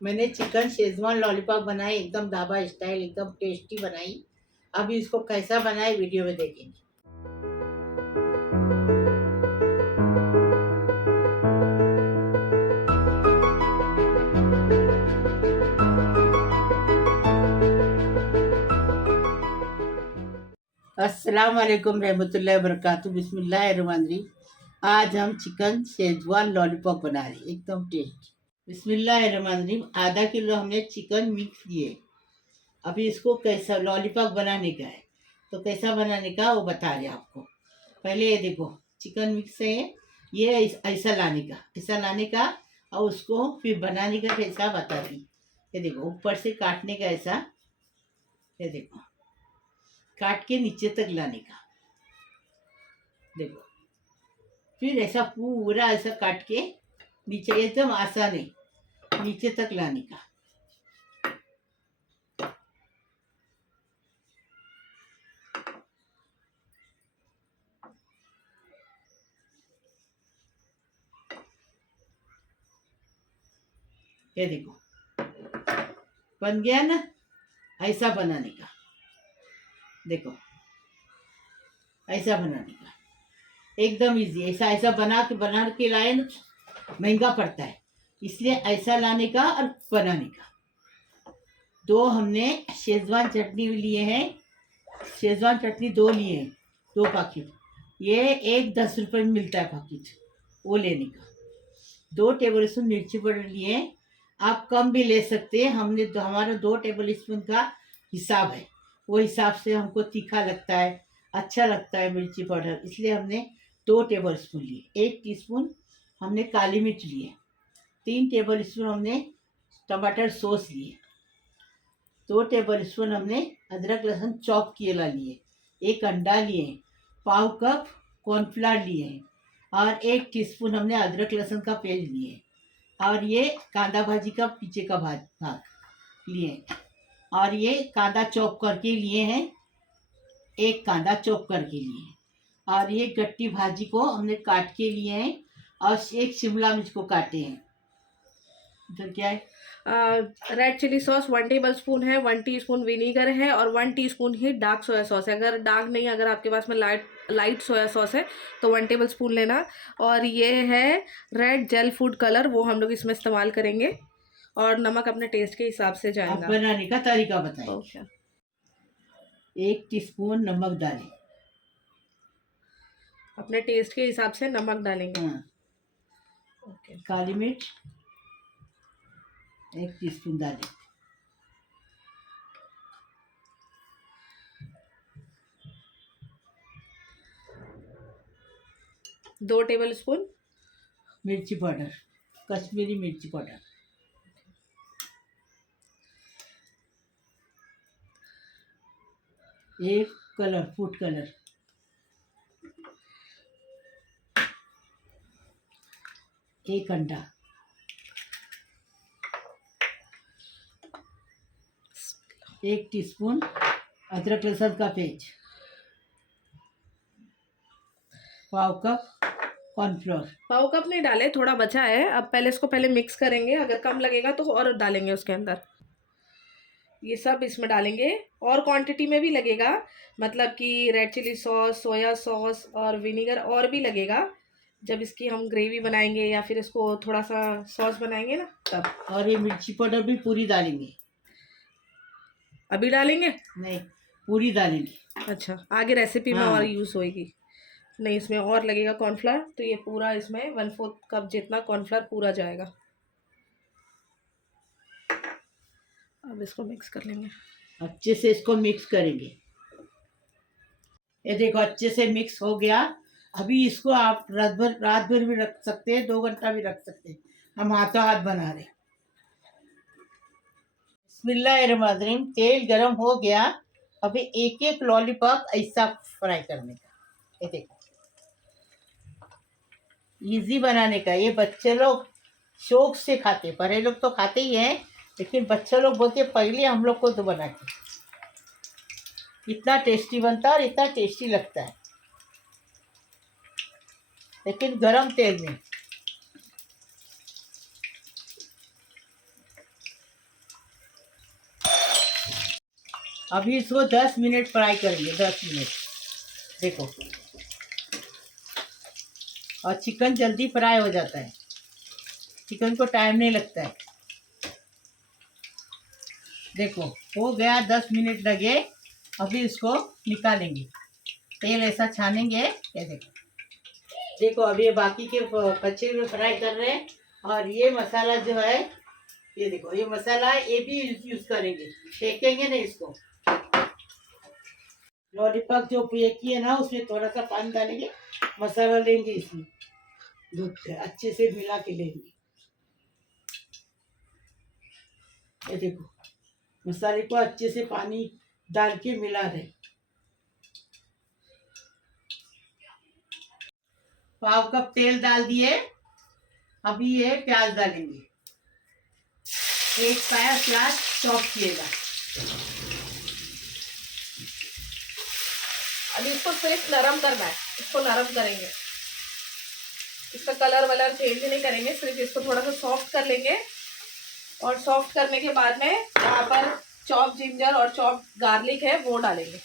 मैंने chicken Schezwan lollipop बनाई, एकदम ढाबा स्टाइल, एकदम टेस्टी बनाई। अभी इसको कैसा बनाए वीडियो में देखेंगे। अस्सलाम वालेकुम रहमतुल्लाहि व बरकातुहू। बिस्मिल्लाहिर्रहमानिर्रहीम। आज हम चिकन शेजवान लॉलीपॉप बना रहे हैं, एकदम टेस्टी। बिस्मिल्लाहिर्रहमानिर्रहीम। आधा किलो हमने चिकन मिक्स किए। अभी इसको कैसा लॉलीपॉप बनाने का है, तो कैसा बनाने का वो बता रहे आपको। पहले ये देखो, चिकन मिक्स है, ये ऐसा लाने का, ऐसा लाने का, और उसको फिर बनाने का कैसा बता दी। ये देखो, ऊपर से काटने का ऐसा, ये देखो, काट के नीचे तक लाने का, देखो। फिर ऐसा पूरा ऐसा काट के नीचे, एकदम आसान है, नीचे तक लाने का। ये देखो, बन गया ना, ऐसा बनाने का। देखो, ऐसा बनाने का, एकदम इजी। ऐसा ऐसा बना के लाए ना, महंगा पड़ता है, इसलिए ऐसा लाने का और बनाने का। दो हमने शेजवान चटनी लिए हैं, शेजवान चटनी दो लिए हैं, 2 पैकेट। ये एक 10 रुपये में मिलता है पैकेट, वो लेने का। 2 टेबल स्पून मिर्ची पाउडर लिए, आप कम भी ले सकते हैं। हमने तो हमारा 2 टेबल स्पून का हिसाब है, वो हिसाब से हमको तीखा लगता है, अच्छा लगता है मिर्ची पाउडर, इसलिए हमने 2 टेबल स्पून लिए। 1 टीस्पून हमने काली मिर्च लिए, 3 टेबल स्पून हमने टमाटर सॉस लिए, 2 टेबल स्पून हमने अदरक लहसुन चॉप किए ला लिए, 1 अंडा लिए, पाव कप कॉर्नफ्लावर लिए हैं, और 1 टीस्पून हमने अदरक लहसुन का पेस्ट लिए, और ये कांदा भाजी का पीछे का भाग लिए, और ये कांदा चॉप करके लिए हैं, 1 कांदा चॉप करके लिए, और ये गट्टी भाजी को हमने काट के लिए हैं, और 1 शिमला मिर्च को काटे हैं। तो क्या है, red chilli sauce 1 tablespoon है, 1 टीस्पून विनीगर है, और 1 टीस्पून ही डार्क सोया सॉस है। अगर डार्क नहीं, अगर आपके पास में लाइट सोया सॉस है तो 1 टेबल स्पून लेना। और ये है रेड जेल फूड कलर, वो हम लोग इसमें इस्तेमाल करेंगे। और नमक अपने टेस्ट के हिसाब से अब जाएगा। बनाने का तरीका बताएं। ओके, 1 टीस्पून नमक डालें। अपने टेस्ट के हिसाब से नमक डालेंगे। हाँ, ओके, काली मिर्च 1 टीस्पून डालें, 2 टेबल स्पून मिर्ची पाउडर, कश्मीरी मिर्ची पाउडर, 1 फूड कलर, 1 अंडा, 1 टीस्पून अदरक लहसुन का पेस्ट, पाव कप कॉर्नफ्लोर। पाव कप नहीं डाले, थोड़ा बचा है। अब पहले मिक्स करेंगे, अगर कम लगेगा तो और डालेंगे उसके अंदर। ये सब इसमें डालेंगे, और क्वांटिटी में भी लगेगा, मतलब कि red chilli sauce, soya sauce और विनीगर और भी लगेगा जब इसकी हम ग्रेवी बनाएंगे, या फिर इसको थोड़ा सा सॉस बनाएंगे ना तब। और ये मिर्ची पाउडर भी पूरी डालेंगे, अभी डालेंगे? नहीं, पूरी डालेंगे। अच्छा, आगे रेसिपी में हाँ, और यूज़ होएगी। नहीं, इसमें और लगेगा कॉर्नफ्लावर, तो ये पूरा इसमें 1/4 कप जितना कॉर्नफ्लावर पूरा जाएगा। अब इसको मिक्स कर लेंगे। अच्छे से इसको मिक्स करेंगे। ये देखो, अच्छे से मिक्स हो गया। अभी इसको आप रात भर भी रख सकते हैं, 2 घंटा भी रख सकते हैं। हम हाथों हाथ बना रहे। बिस्मिल्लाहिर्रहमानिर्रहीम। तेल गरम हो गया। अभी एक एक लॉलीपॉप ऐसा फ्राई करने का। ये देखो, इजी बनाने का। ये बच्चे लोग शौक से खाते, बड़े लोग तो खाते ही हैं, लेकिन बच्चे लोग बोलते पहले हम लोग को तो बना के। इतना टेस्टी बनता है और इतना टेस्टी लगता है, लेकिन गरम तेल में। अभी इसको 10 मिनट फ्राई करेंगे, 10 मिनट। देखो, और चिकन जल्दी फ्राई हो जाता है, चिकन को टाइम नहीं लगता है। देखो हो गया, 10 मिनट लगे। अभी इसको निकालेंगे, तेल ऐसा छानेंगे। ये देखो, देखो अभी ये बाकी के कच्चे में फ्राई कर रहे हैं। और ये मसाला जो है, ये देखो, ये मसाला ये भी यूज करेंगे, फेंकेंगे नहीं इसको। लॉलीपॉप जो ये किए ना, उसमें थोड़ा सा पानी डालेंगे, मसाला लेंगे, इसमें दूध से अच्छे से मिला के लेंगे। ये देखो, मसाले को अच्छे से पानी डाल के मिला रहे। पाव कप तेल डाल दिए। अभी ये प्याज डालेंगे, एक पाया प्याज चॉप किएगा। अभी इसको सिर्फ नरम करना है, इसको नरम करेंगे, इसका कलर वलर चेंज नहीं करेंगे, सिर्फ इसको थोड़ा सा सॉफ्ट कर लेंगे। और सॉफ्ट करने के बाद में यहाँ पर चॉप जिंजर और चॉप गार्लिक है वो डालेंगे।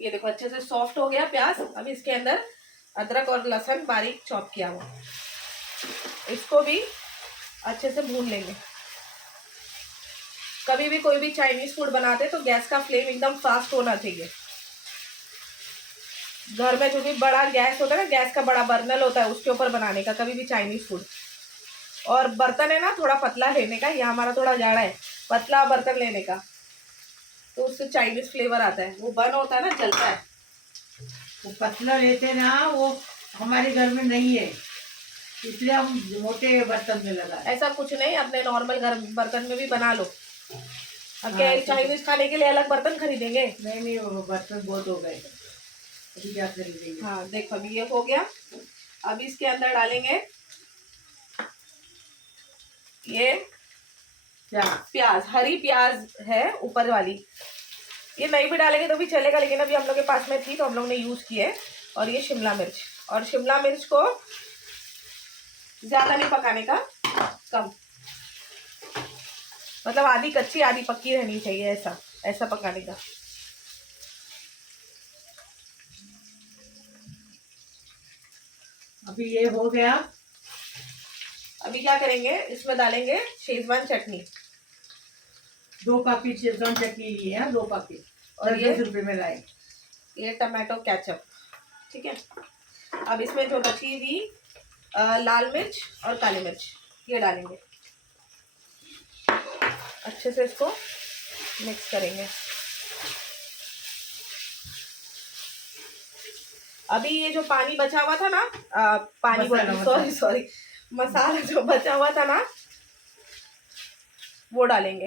ये देखो अच्छे से सॉफ्ट हो गया प्याज। अभी इसके अंदर अदरक और लहसुन बारीक चॉप किया हुआ, इसको भी अच्छे से भून लेंगे। कभी भी कोई भी चाइनीज फूड बनाते तो गैस का फ्लेम एकदम फास्ट होना चाहिए। घर में जो भी बड़ा गैस होता है ना, गैस का बड़ा बर्नल होता है, उसके ऊपर बनाने का कभी भी चाइनीज फूड। और बर्तन है ना थोड़ा पतला लेने का, यह हमारा थोड़ा जाड़ा है, पतला बर्तन लेने का, तो उससे चाइनीज फ्लेवर आता है। वो बर्न होता है ना, जलता है। वो पतला लेते ना, वो हमारे घर में नहीं है, इसलिए हम मोटे बर्तन में लगा। ऐसा कुछ नहीं, अपने नॉर्मल घर बर्तन में भी बना लो। अब हाँ, क्या चाइनीज खाने के लिए अलग बर्तन खरीदेंगे? नहीं, वो बर्तन बहुत हो गए, अभी क्या खरीदेंगे। हाँ देखो, अभी ये हो गया। अभी इसके अंदर डालेंगे ये प्याज, हरी प्याज है ऊपर वाली, ये नहीं भी डालेंगे तो भी चलेगा, लेकिन अभी हम लोग के पास में थी तो हम लोग ने यूज की है। और ये शिमला मिर्च, और शिमला मिर्च को ज्यादा नहीं पकाने का, कम, मतलब आधी कच्ची आधी पक्की रहनी चाहिए, ऐसा ऐसा पकाने का। अभी ये हो गया। अभी क्या करेंगे, इसमें डालेंगे शेजवान चटनी, 2 पैकेट शेजवान चटनी ली है, 2 पैकेट, और 10 रुपए में लाए। ये टमाटो केचप, ठीक है। अब इसमें जो बची हुई लाल मिर्च और काली मिर्च, ये डालेंगे, अच्छे से इसको मिक्स करेंगे। अभी ये जो पानी बचा हुआ था ना, पानी, सॉरी मसाला जो बचा हुआ था ना, वो डालेंगे।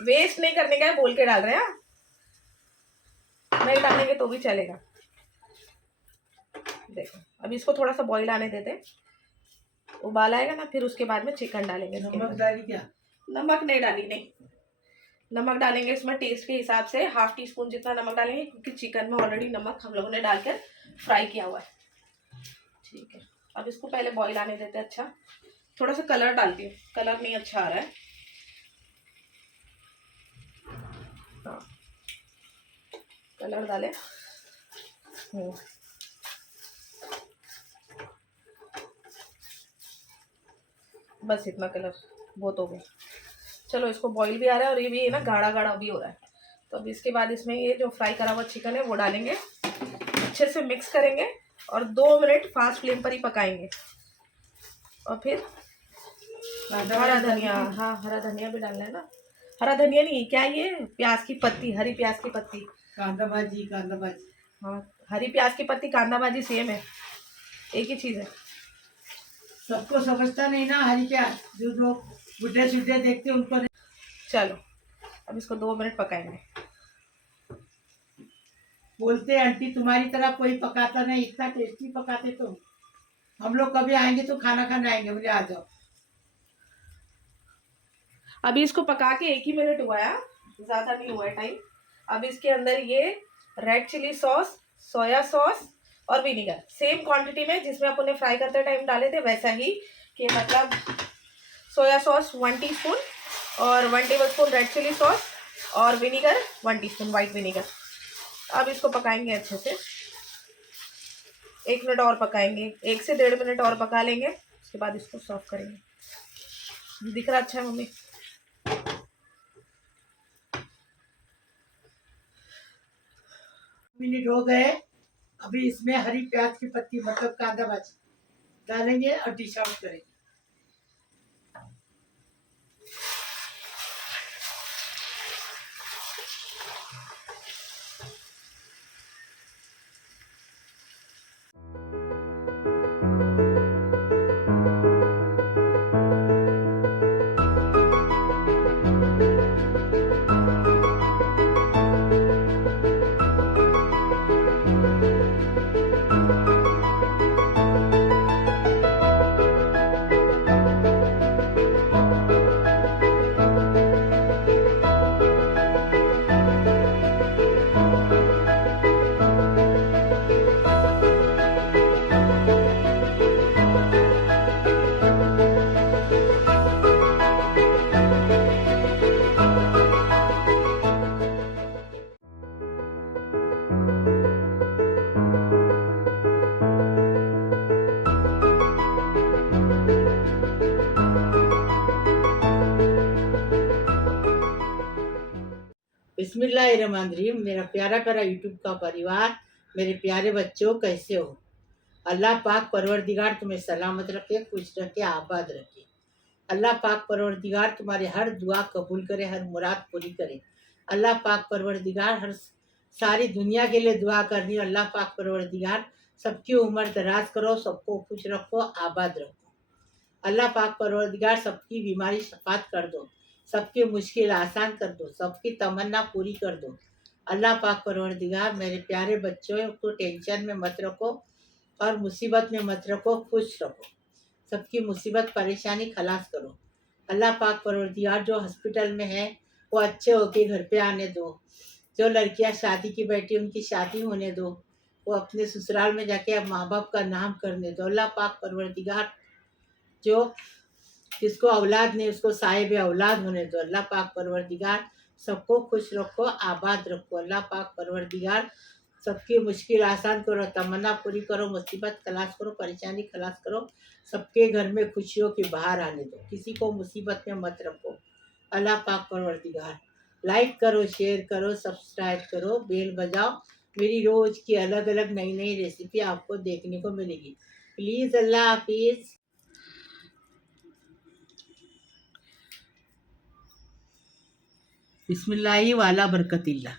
वेस्ट नहीं करने का है, बोल के डाल रहे हैं, नहीं डालेंगे तो भी चलेगा। देखो अभी इसको थोड़ा सा बॉईल आने देते, उबाल आएगा ना, फिर उसके बाद में चिकन डालेंगे। नमक डाली क्या? नमक नहीं डाली, नहीं, नमक डालेंगे इसमें टेस्ट के हिसाब से, ½ टी स्पून जितना नमक डालेंगे, क्योंकि चिकन में ऑलरेडी नमक हम लोगों ने डालकर फ्राई किया हुआ है, ठीक है। अब इसको पहले बॉईल आने देते हैं। अच्छा, थोड़ा सा कलर डालती हूँ, कलर नहीं अच्छा आ रहा है। हाँ, कलर डाले। बस इतना कलर बहुत हो गया। चलो, इसको बॉईल भी आ रहा है और ये भी ना गाढ़ा गाढ़ा भी हो रहा है। तो अब इसके बाद इसमें ये जो फ्राई करा हुआ चिकन है वो डालेंगे, अच्छे से मिक्स करेंगे और 2 मिनट फास्ट फ्लेम पर ही पकाएंगे। और फिर हरा धनिया, हाँ हरा धनिया भी डालना है ना, हरा धनिया नहीं, क्या ये प्याज की पत्ती, हरी प्याज की पत्ती, कांदा भाजी। हाँ, हरी प्याज की पत्ती कांदा भाजी सेम है, एक ही चीज़ है। सबको समझता नहीं ना हरी प्याज, जो लोग बुढ़े सुढ़े देखते उनको। चलो अब इसको 2 मिनट पकाएंगे। बोलते आंटी तुम्हारी तरह कोई पकाता नहीं, इतना टेस्टी पकाते तुम। हम लोग कभी आएंगे तो खाना खाने आएंगे, मुझे आ जाओ। अभी इसको पका के 1 ही मिनट हुआ है, ज़्यादा नहीं हुआ है टाइम। अब इसके अंदर ये red chilli sauce, soya sauce और विनीगर सेम क्वांटिटी में जिसमें अपन ने फ्राई करते टाइम डाले थे वैसा ही, कि मतलब सोया सॉस 1 टीस्पून और 1 टेबलस्पून रेड चिली सॉस और विनीगर 1 टीस्पून वाइट विनीगर। अब इसको पकाएंगे अच्छे से, 1 मिनट और पकाएंगे, 1 से 1.5 मिनट और पका लेंगे, उसके बाद इसको सर्व करेंगे। दिख रहा अच्छा है मम्मी? मिनट हो गए। अभी इसमें हरी प्याज की पत्ती मतलब कांदा भाजी डालेंगे और डिश आउट करेंगे। बिस्मिल्लाहिर्रहमानिर्रहीम। मेरा प्यारा प्यारा यूट्यूब का परिवार, मेरे प्यारे बच्चों, कैसे हो? अल्लाह पाक परवरदिगार तुम्हें सलामत रखे, खुश रखे, आबाद रखे। अल्लाह पाक परवरदिगार तुम्हारे हर दुआ कबूल करे, हर मुराद पूरी करे। अल्लाह पाक परवरदिगार हर सारी दुनिया के लिए दुआ करनी है। अल्लाह पाक परवरदिगार सबकी उम्र दराज करो, सबको खुश रखो, आबाद रखो। अल्लाह पाक परवरदिगार सबकी बीमारी शफात कर दो, सबकी मुश्किल आसान कर दो, सबकी तमन्ना पूरी कर दो। अल्लाह पाक परवरदिगार मेरे प्यारे बच्चों को टेंशन में मत रखो और मुसीबत में मत रखो, खुश रखो, सबकी मुसीबत परेशानी खलास करो। अल्लाह पाक परवरदिगार जो हॉस्पिटल में है वो अच्छे होके घर पे आने दो। जो लड़कियां शादी की बैठी उनकी शादी होने दो, वो अपने ससुराल में जाके अब माँ बाप का नाम करने दो। अल्लाह पाक परवरदिगार जो जिसको औलाद नहीं उसको साहिब औलाद होने दो। अल्लाह पाक परवरदिगार सबको खुश रखो, आबाद रखो। अल्लाह पाक परवरदिगार सबकी मुश्किल आसान करो, तमन्ना पूरी करो, मुसीबत खलास करो, परेशानी खलास करो, सबके घर में खुशियों की बहार आने दो, किसी को मुसीबत में मत रखो। अल्लाह पाक परवरदिगार लाइक करो, शेयर करो, सब्सक्राइब करो, बेल बजाओ। मेरी रोज़ की अलग अलग नई नई रेसिपी आपको देखने को मिलेगी। प्लीज़, अल्लाह हाफिज़। बिस्मिल्लाहि वाला बरकतिल्ला।